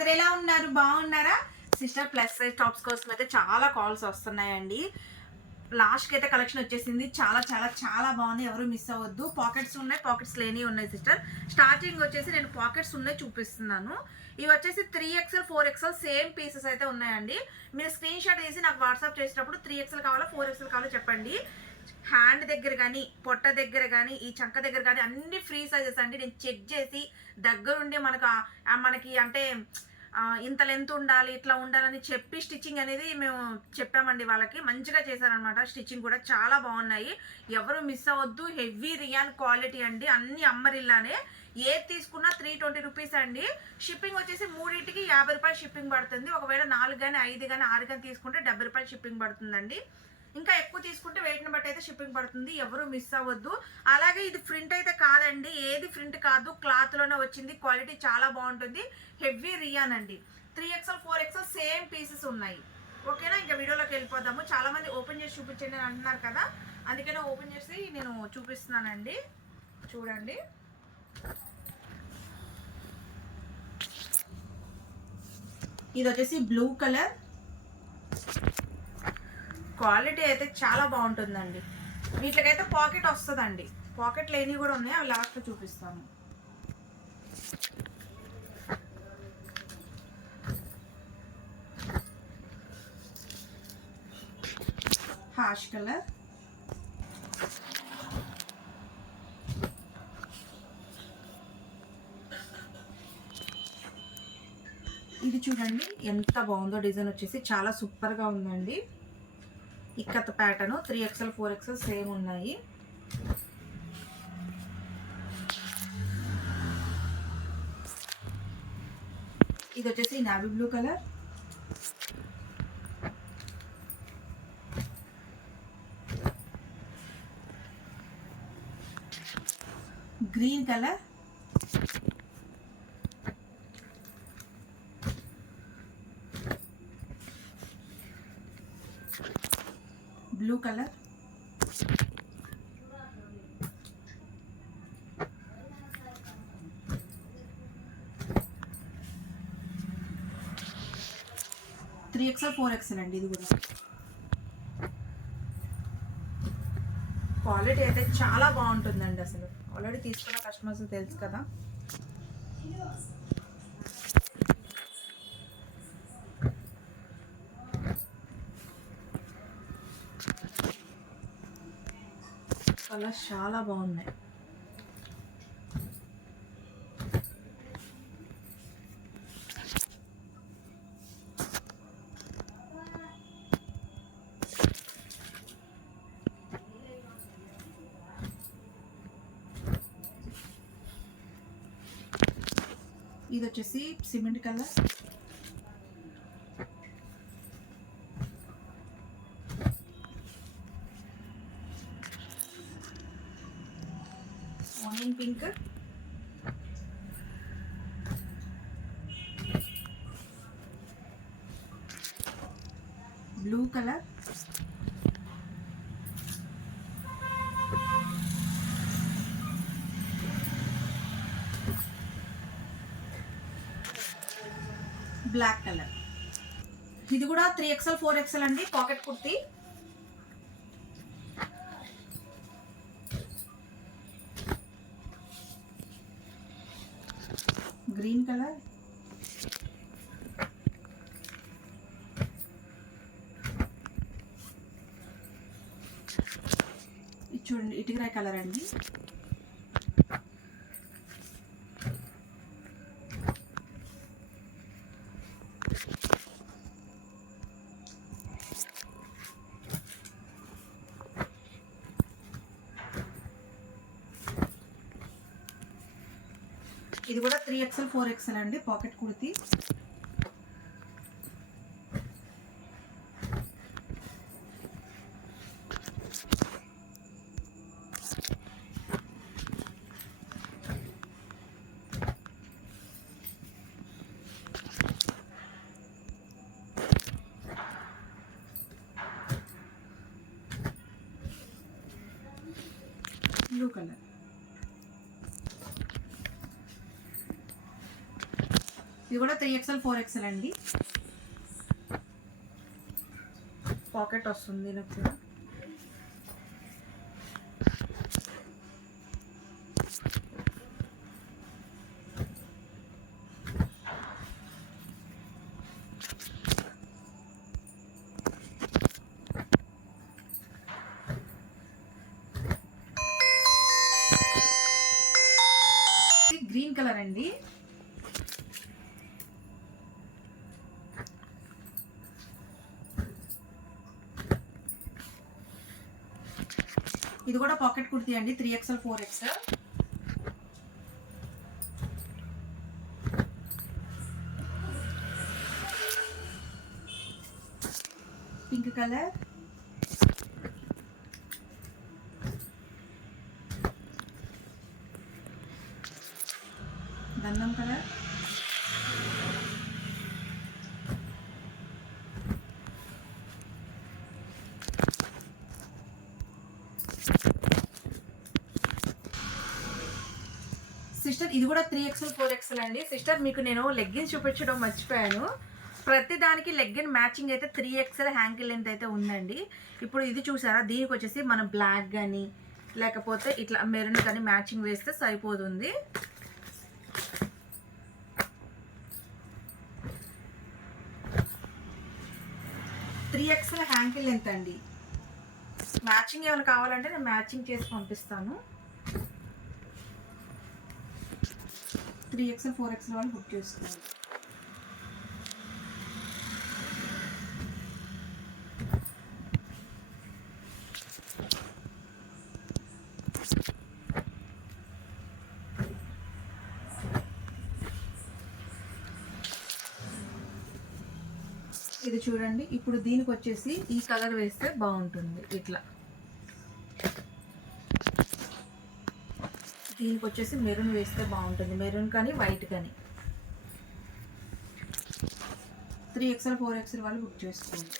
అందరు ఎలా ఉన్నారు? బాగున్నారా? సిస్టర్ ప్లస్ సైజ్ టాప్స్ కోసం అయితే చాలా కాల్స్ వస్తున్నాయండి. లాస్ట్కి అయితే కలెక్షన్ వచ్చేసింది. చాలా చాలా చాలా బాగుంది ఎవరు మిస్ అవ్వద్దు. పాకెట్స్ ఉన్నాయి. పాకెట్స్ లేని ఉన్నాయి సిస్టర్. స్టార్టింగ్ వచ్చేసి నేను పాకెట్స్ ఉన్నాయి చూపిస్తున్నాను. ఇవి వచ్చేసి three XL four XL same pieces అయితే ఉన్నాయండి. మీరు స్క్రీన్ షాట్ తీసి నాకు వాట్సాప్ చేసినప్పుడు త్రీ ఎక్స్ఎల్ కావాలా ఫోర్ ఎక్స్ఎల్ కావాలో చెప్పండి. హ్యాండ్ దగ్గర కానీ పొట్ట దగ్గర కానీ ఈ చంక దగ్గర కానీ అన్ని ఫ్రీ సైజెస్ అండి. నేను చెక్ చేసి దగ్గరుండి మనకు మనకి అంటే ఇంత లెంత్ ఉండాలి ఇట్లా ఉండాలని చెప్పి స్టిచ్చింగ్ అనేది మేము చెప్పామండి వాళ్ళకి. మంచిగా చేశారనమాట స్టిచ్చింగ్ కూడా చాలా బాగున్నాయి. ఎవరు మిస్ అవ్వద్దు. హెవీ రియాన్ క్వాలిటీ అండి. అన్ని అమ్మరిల్లానే. ఏది తీసుకున్నా త్రీ ట్వంటీ రూపీస్ అండి. షిప్పింగ్ వచ్చేసి మూడింటికి యాభై రూపాయలు షిప్పింగ్ పడుతుంది. ఒకవేళ నాలుగు కానీ ఐదు కానీ ఆరు కానీ తీసుకుంటే డెబ్బై రూపాయలు షిప్పింగ్ పడుతుందండి. ఇంకా ఎక్కువ తీసుకుంటే వెయిట్ని బట్టి అయితే షిప్పింగ్ పడుతుంది. ఎవరు మిస్ అవ్వద్దు. అలాగే ఇది ప్రింట్ అయితే కాదండి. ఏది ప్రింట్ కాదు. క్లాత్లోనే వచ్చింది. క్వాలిటీ చాలా బాగుంటుంది. హెవీ రియాన్ అండి. Three XL four XL same pieces ఉన్నాయి. ఓకేనా ఇంకా వీడియోలోకి వెళ్ళిపోదాము. చాలా మంది ఓపెన్ చేసి చూపించండి అని అంటున్నారు కదా. అందుకనే ఓపెన్ చేసి నేను చూపిస్తున్నానండి. చూడండి. ఇది వచ్చేసి బ్లూ కలర్ క్వాలిటీ అయితే చాలా బాగుంటుందండి. వీటికైతే పాకెట్ వస్తుందండి. పాకెట్ లేని కూడా ఉన్నాయి. అవి లాస్ట్లో చూపిస్తాను. Ash colour. ఇది చూడండి ఎంత బాగుందో డిజైన్ వచ్చేసి చాలా సూపర్గా ఉందండి. Ikat pattern three XL four XL same ఉన్నాయి. ఇది వచ్చేసి navy blue colour green colour blue colour? Three XL four XL అండి ఇది కూడా. క్వాలిటీ అయితే చాలా బాగుంటుందండి అసలు. ఆల్రెడీ తీసుకున్న కస్టమర్స్ తెలుసు కదా. కలర్స్ చాలా బాగున్నాయి. ఇది వచ్చేసి cement colour. Pink. Blue colour. Black colour. ఇది కూడా త్రీ ఎక్స్ఎల్ ఫోర్ ఎక్స్ఎల్ అండి పాకెట్ కుర్తీ. గ్రీన్ కలర్ ఇది చూడండి ఇటుకరాయి కలర్ అండి ఇది కూడా త్రీ ఎక్స్ఎల్ ఫోర్ ఎక్స్ఎల్ అండి పాకెట్ కుర్తి. బ్లూ కలర్ ఇది కూడా త్రీ ఎక్స్ఎల్ ఫోర్ ఎక్స్ఎల్ అండి. పాకెట్ వస్తుంది దీనికి కూడా ఇది కూడా పాకెట్ కుర్తీ అండి three XL four XL pink colour గంధం కలర్ సిస్టర్ ఇది కూడా త్రీ ఎక్స్ఎల్ ఫోర్ ఎక్స్ఎల్ అండి. సిస్టర్ మీకు నేను లెగ్గిన్స్ చూపించడం మర్చిపోయాను. ప్రతి దానికి లెగ్గిన్ మ్యాచింగ్ అయితే త్రీ ఎక్స్ఎల్ హ్యాంకిల్ లెంత్ అయితే ఉందండి. ఇప్పుడు ఇది చూసారా? దీనికి వచ్చేసి మనం బ్లాక్ కానీ లేకపోతే ఇట్లా మెరూన్ కానీ మ్యాచింగ్ వేస్తే సరిపోతుంది. త్రీ ఎక్స్ఎల్ హ్యాంకిల్ లెంత్ అండి. మ్యాచింగ్ ఏమైనా కావాలంటే నేను మ్యాచింగ్ చేసి పంపిస్తాను. త్రీ ఎక్స్ఎల్ ఫోర్ ఎక్స్ఎల్ వాళ్ళు బుక్ చేసుకోండి ఇది చూడండి. ఇప్పుడు దీనికి వచ్చేసి ఈ కలర్ వేస్తే బాగుంటుంది. ఇట్లా. దీనికి వచ్చేసి మెరూన్ వేస్తే బాగుంటుంది. మెరూన్ కానీ వైట్ కానీ. త్రీ ఎక్స్ఎల్ ఫోర్ ఎక్స్ఎల్ వాళ్ళు బుక్ చేసుకోండి.